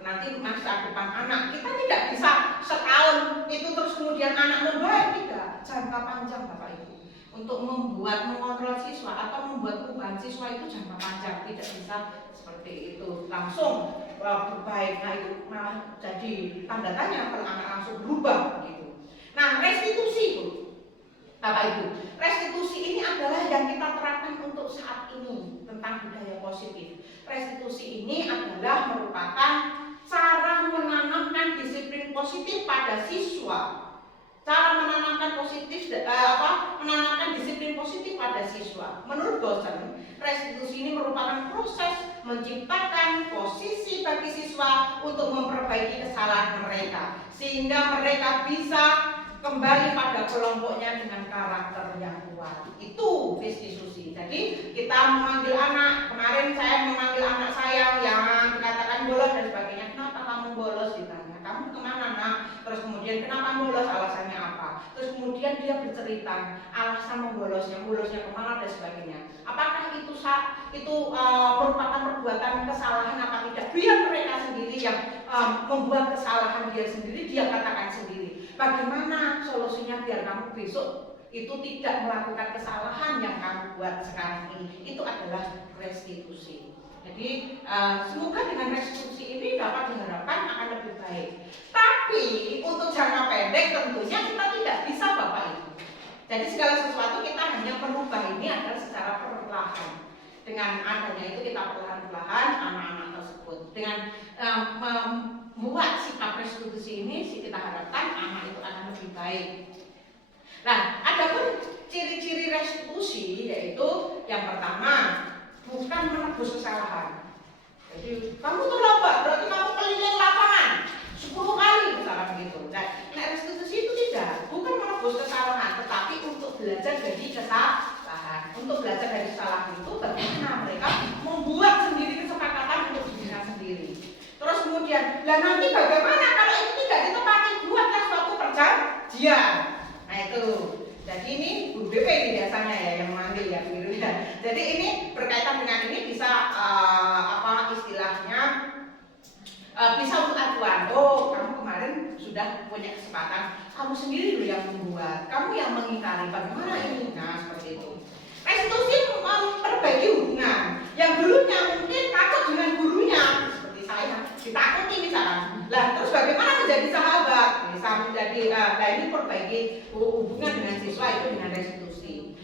nanti masa depan anak kita tidak bisa setahun itu terus kemudian anak membaik, tidak. Jangka panjang Bapak Ibu. Untuk mengontrol siswa atau membuat perubahan siswa itu jangka panjang, tidak bisa seperti itu langsung berbaik. Nah, itu malah jadi tanda tanya kalau anak langsung berubah begitu. Nah, restitusi itu Bapak Ibu, restitusi ini adalah yang kita terapkan untuk saat ini tentang budaya positif. Restitusi ini adalah merupakan cara menanamkan disiplin positif pada siswa. Cara menanamkan menanamkan disiplin positif pada siswa. Menurut dosen, restitusi ini merupakan proses menciptakan posisi bagi siswa untuk memperbaiki kesalahan mereka, sehingga mereka bisa kembali pada kelompoknya dengan karakter yang kuat. Itu restitusi. Jadi kita memanggil anak, kemarin saya memanggil anak saya yang dikatakan bolos dan sebagainya. Kenapa kamu bolos? Ditanya. Kamu kemana nak? Terus kemudian kenapa bolos? Alasannya apa? Terus kemudian dia bercerita alasan bolosnya kemana dan sebagainya. Apakah itu merupakan perbuatan kesalahan apa tidak? Biar mereka sendiri yang membuat kesalahan dia sendiri, dia katakan sendiri. Bagaimana solusinya biar kamu besok itu tidak melakukan kesalahan yang kamu buat sekarang ini? Itu adalah restitusi. Jadi semoga dengan restitusi ini dapat diharapkan akan lebih baik. Tapi untuk jangka pendek tentunya kita tidak bisa Bapak Ibu. Jadi segala sesuatu kita hanya merubah ini adalah secara perlahan. Dengan adanya itu kita perlahan-lahan anak-anak tersebut. Dengan membuat sikap restitusi ini kita harapkan anak itu akan lebih baik. Nah, adapun ciri-ciri restitusi yaitu yang pertama, bukan menebus kesalahan. Jadi kamu terlambat, berarti kamu keliling lapangan 10 kali misalnya begitu. Nah, restitusi itu tidak, bukan menebus kesalahan, tetapi untuk belajar dari kesalahan. Untuk belajar dari kesalahan itu bagaimana mereka membuat sendiri kesepakatan untuk dirinya sendiri. Terus kemudian, dan nanti bagaimana kalau itu tidak ditepati, buatlah suatu perjanjian. Nah itu, jadi ini Bu BP ini biasanya ya yang mengambil ya Bu ya. Jadi ini berkaitan dengan ini bisa istilahnya bisa untuk acuan. Oh, kamu kemarin sudah punya kesempatan, kamu sendiri dulu yang membuat, kamu yang mengingkari, bagaimana ini? Nah seperti itu. Restitusi memperbaiki hubungan yang dulunya mungkin takut dengan gurunya, seperti saya ditakuti misalkan. Lah terus bagaimana menjadi sahabat? Bisa menjadi ini perbaiki hubungan dengan siswa itu dengan restitusi.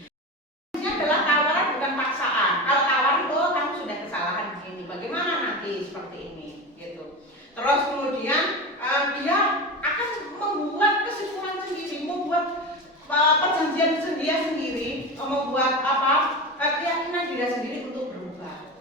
Ini adalah tawaran bukan paksaan. Kalau tawaran kamu sudah kesalahan begini, bagaimana nanti seperti ini gitu. Terus kemudian dia akan membuat kesimpulan sendiri, membuat perjanjian dia sendiri, membuat keyakinan dia sendiri untuk berubah.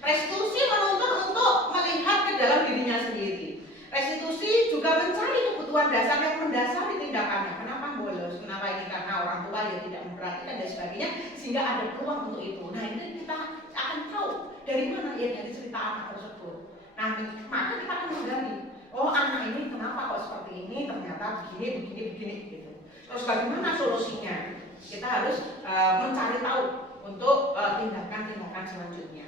Restitusi menuntut untuk melihat ke dalam dirinya sendiri. Restitusi juga mencari kebutuhan dasar yang mendasari tindakannya. Kenapa bolos? Kenapa ini? Karena orang tua ya tidak memperhatikan dan sebagainya, sehingga ada peluang untuk itu. Nah ini kita akan tahu dari mana ya dari cerita anak tersebut. Nah maka kita akan menggali. Oh anak ini kenapa kok seperti ini? Ternyata begini gitu. Terus bagaimana solusinya? Kita harus mencari tahu untuk tindakan-tindakan selanjutnya.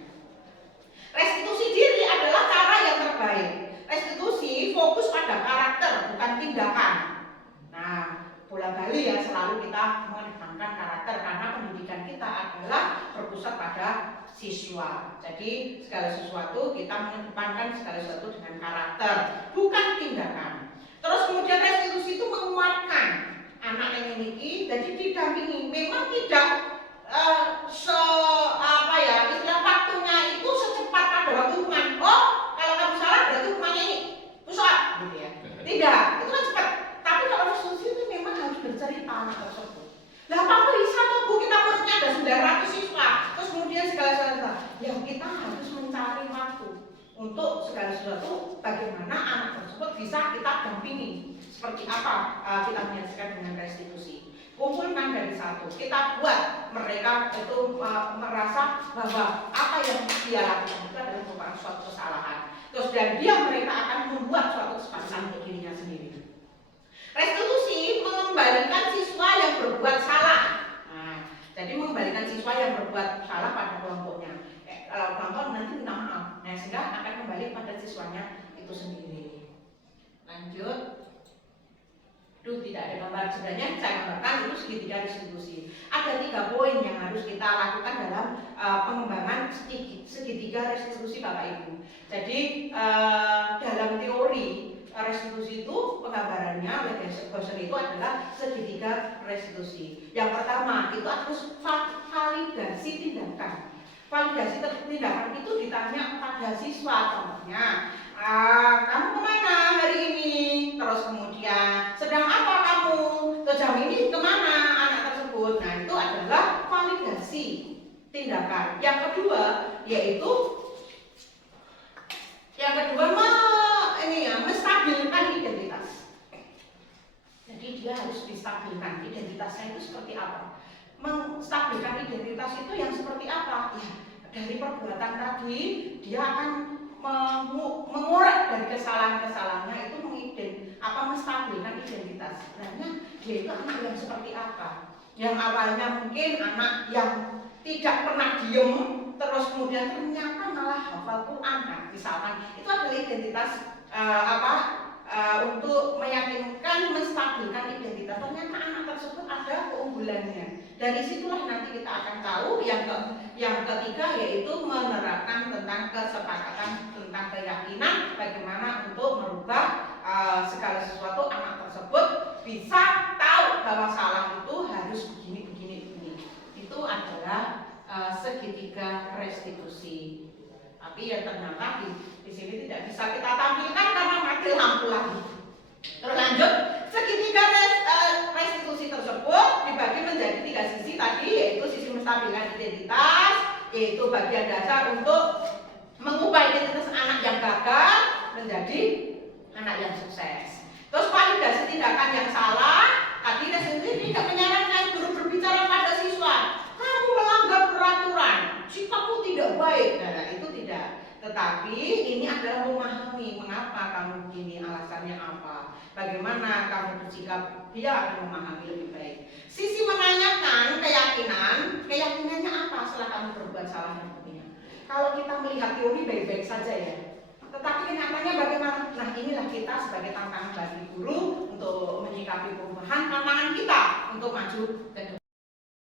Restitusi diri adalah cara yang terbaik. Restitusi fokus pada karakter, bukan tindakan. Nah, bola bali ya selalu kita mengedepankan karakter karena pendidikan kita adalah berpusat pada siswa. Jadi segala sesuatu kita mengedepankan segala sesuatu dengan karakter, bukan tindakan. Terus kemudian restitusi itu menguatkan anak yang memiliki, jadi didampingi. Memang tidak istilah waktunya itu secepat pada waktu hukuman. Oh, kalau kamu salah berarti hukumannya ini pusat, gitu ya. Tidak, itu kan cepat. Tapi kalau restitusi itu memang harus bercerita anak tersebut. Lah apa bisa tuh Bu, kita muridnya ada 900 siswa, terus kemudian segala sesuatu. Ya kita harus mencari waktu untuk segala sesuatu bagaimana anak tersebut bisa kita dampingi. Seperti apa kita menyaksikan dengan restitusi. Kumpulkan dari satu, kita buat mereka itu merasa bahwa apa yang dia lakukan itu adalah merupakan suatu kesalahan. Terus dan mereka akan membuat suatu kesepakatan untuk dirinya sendiri. Restitusi mengembalikan siswa yang berbuat salah. Nah, jadi mengembalikan siswa yang berbuat salah pada kelompoknya. Kelompok nanti minta maaf. Nah, sehingga akan kembali pada siswanya itu sendiri. Lanjut. Tidak ada gambar, sebenarnya saya gambarkan itu segitiga restitusi. Ada 3 poin yang harus kita lakukan dalam pengembangan segitiga restitusi Bapak Ibu. Jadi dalam teori restitusi itu penggambarannya oleh bosan itu adalah segitiga restitusi. Yang pertama itu harus validasi tindakan. Validasi tindakan itu ditanya pada siswa, contohnya, kamu kemana hari ini? Terus kemudian sedang apa kamu? Sejauh ini kemana anak tersebut? Nah itu adalah validasi tindakan. Yang kedua yaitu menstabilkan identitas. Jadi dia harus distabilkan identitasnya itu seperti apa? Menstabilkan identitas itu yang seperti apa? Ya, dari perbuatan tadi dia akan mengorek dari kesalahan-kesalahannya itu menstabilkan identitas. Sebenarnya dia itu anak yang seperti apa? Yang awalnya mungkin anak yang tidak pernah diem, terus kemudian ternyata malah hafal Quran, nah, misalkan itu adalah identitas untuk meyakinkan, menstabilkan identitas. Ternyata anak tersebut ada keunggulannya. Dari situlah nanti kita akan tahu yang ketiga yaitu menerapkan tentang kesepakatan tentang keyakinan, bagaimana untuk merubah segala sesuatu anak tersebut bisa tahu bahwa salah itu harus begini. Itu adalah segitiga restitusi. Tapi ya ternyata di sini tidak bisa kita tampilkan karena mati lampu lagi. Terus lanjut, segitiga restitusi tersebut dibagi menjadi 3 sisi tadi, yaitu sisi menstabilkan identitas, yaitu bagian dasar untuk mengubah identitas anak yang gagal menjadi anak yang sukses. Terus validasi tindakan yang salah, tadi restitusi tidak menyarankan guru berbicara pada siswa, kamu melanggar peraturan, sikapmu tidak baik. Nah, itu tidak. Tetapi ini adalah memahami mengapa kamu begini, alasannya apa, bagaimana kamu bersikap, dia akan memahami lebih baik. Sisi menanyakan keyakinannya apa setelah kamu berbuat salah dan sebagainya. Kalau kita melihat teori baik-baik saja ya, tetapi kenyataannya bagaimana? Nah inilah kita sebagai tantangan bagi guru untuk menyikapi perubahan, tantangan kita untuk maju ke depan.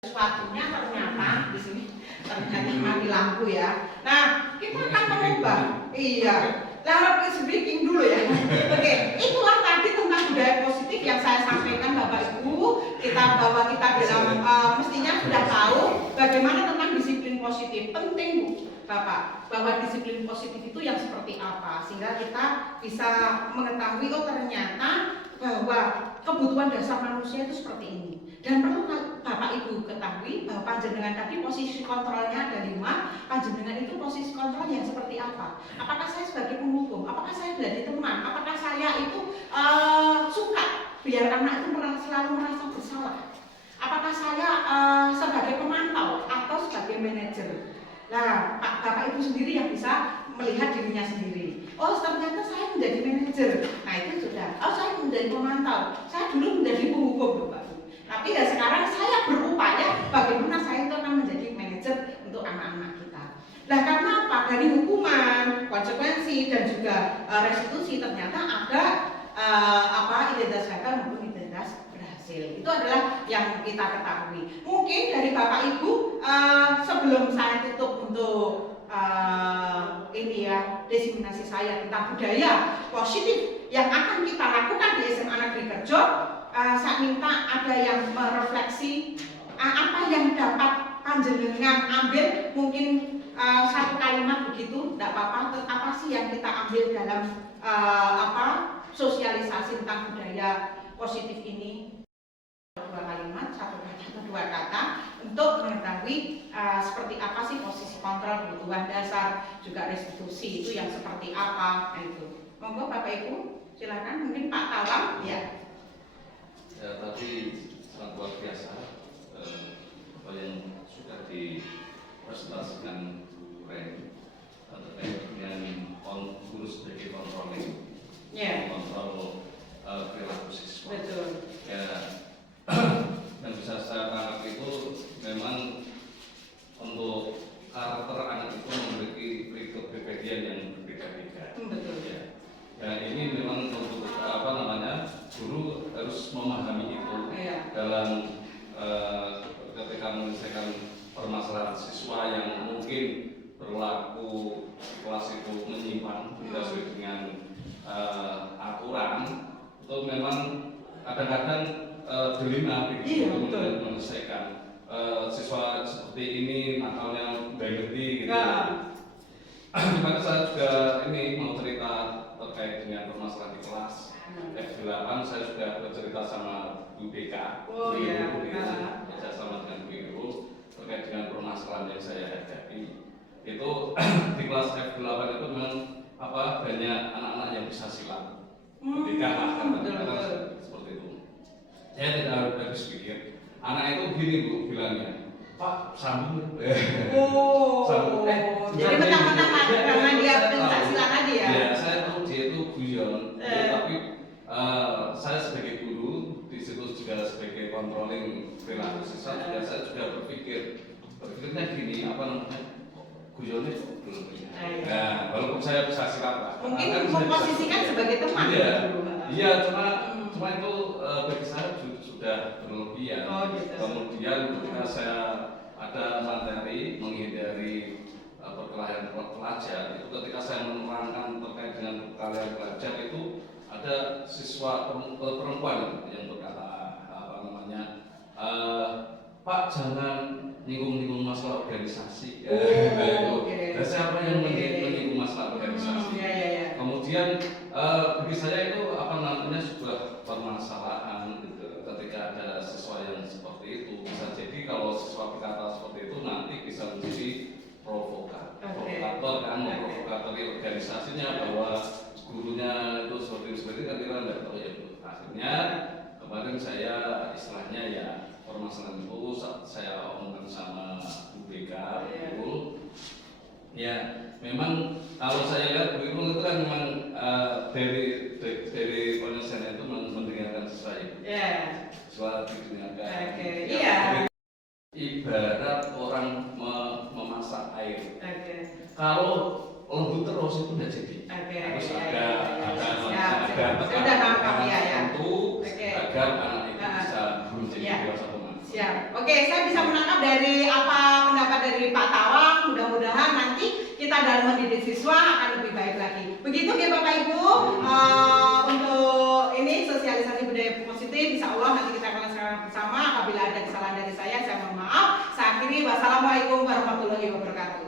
Sesuatunya ternyata di sini ternyata mati lampu ya. Nah kita akan mengubah. Iya. Lalu speaking dulu ya. Oke, itulah tadi tentang budaya positif yang saya sampaikan Bapak Ibu. Bahwa kita dalam mestinya sudah tahu bagaimana tentang disiplin positif. Penting Bu, Bapak, bahwa disiplin positif itu yang seperti apa sehingga kita bisa mengetahui oh ternyata bahwa kebutuhan dasar manusia itu seperti ini. Dan perlu Bapak Ibu ketahui bahwa panjenengan tadi posisi kontrolnya ada 5. Panjenengan itu posisi kontrol yang seperti apa? Apakah saya sebagai penghukum? Apakah saya menjadi teman? Apakah saya itu suka biar anak itu selalu merasa bersalah? Apakah saya sebagai pemantau atau sebagai manajer? Nah, Bapak Ibu sendiri yang bisa melihat dirinya sendiri. Oh, ternyata saya menjadi manajer. Nah, itu sudah. Oh, saya menjadi pemantau. Saya dulu menjadi penghukum, Bapak. Tapi ya sekarang saya berupaya bagaimana saya itu akan menjadi manajer untuk anak-anak kita. Nah, karena apa? Dari hukuman, konsekuensi dan juga restitusi ternyata ada identitas gagal maupun identitas berhasil. Itu adalah yang kita ketahui. Mungkin dari Bapak Ibu sebelum saya tutup untuk diseminasi saya tentang budaya positif yang akan kita lakukan di SMA Negeri Kerjo, saya minta ada yang merefleksi apa yang dapat panjenengan ambil, mungkin satu kalimat begitu, tidak apa-apa. Apa sih yang kita ambil dalam sosialisasi tentang budaya positif ini? 2 kalimat, 1 kata untuk mengetahui seperti apa sih posisi kontrol, kebutuhan dasar, juga restitusi itu yang seperti apa. Nah, itu. Monggo Bapak Ibu, silakan. Mungkin Pak Tawang, ya. Ya, tadi sangat luar biasa apa yang sudah dipresentasikan Bu Ren terkait dengan guru sebagai kontroling, kontrol perilaku siswa. Betul. Ya, yang bisa saya tangkap itu memang untuk karakter anak itu memiliki kepribadian yang berbeda-beda. Betul. Ya. Dan ini memang untuk guru harus memahami itu dalam ketika menyelesaikan permasalahan siswa yang mungkin berlaku di kelas itu menyimpang tidak sesuai dengan aturan, itu memang kadang-kadang dilema Iya, begitu betul. menyelesaikan siswa seperti ini nakalnya berhenti gitu. Ya. Maka saya juga ini mau cerita terkait dengan permasalahan di kelas F8. Saya sudah bercerita sama Bu BK, Oh iya. kerja sama dengan Bu Guru terkait dengan permasalahan yang saya hadapi. Itu di kelas F8 itu memang banyak anak-anak yang bisa silat. BK katakan seperti itu. Saya tidak habis pikir. Anak itu gini Bu bilangnya, Pak sambung. Oh. Sambung. Jadi mentang-mentang karena dia pencak silat tadi ya? Iya, saya tahu dia itu guyon. Tapi saya sebagai guru di situ juga sebagai controlling perilaku siswa juga saya juga berpikirnya gini guyonnya belum. Nah, walaupun saya bisa silat lah. Mungkin memposisikan sebagai teman. Iya, cuma itu bagi saya sudah berlebihan. Oh, gitu. Kemudian ketika saya ada materi menghindari perkelahian pelajar, itu ketika saya menerangkan terkait dengan perkelahian pelajar itu ada siswa perempuan yang berkata Pak jangan nyinggung-nyinggung masalah organisasi. Okay. Dan siapa yang menyinggung masalah organisasi? Kemudian bagi saya itu sebuah permasalahan gitu. Ketika ada siswa yang seperti itu, bisa jadi kalau siswa berkata seperti itu nanti bisa menjadi provokator kan, memprovokatori organisasinya bahwa gurunya itu seperti kan kita nggak tahu ya Bu. Akhirnya kemarin saya istilahnya ya permasalahan itu saya omongkan sama Bu BK, Bu. Ya, memang kalau saya lihat Bu Irul itu kan memang dari konsennya itu mendengarkan siswa itu. Siswa didengarkan. Iya. Ibarat orang memasak air. Kalau lembut terus itu tidak jadi. Harus ada tekanan tertentu agar anak itu bisa menjadi dewasa teman. Siap. Oke, saya bisa menangkap dari apa pendapat dari Pak Tawang. Mudah-mudahan nanti kita dalam mendidik siswa akan lebih baik lagi. Begitu ya Bapak Ibu. Untuk ini sosialisasi budaya positif, insya Allah nanti kita akan laksanakan bersama. Apabila ada kesalahan dari saya mohon maaf. Saya akhiri. Wassalamualaikum warahmatullahi wabarakatuh.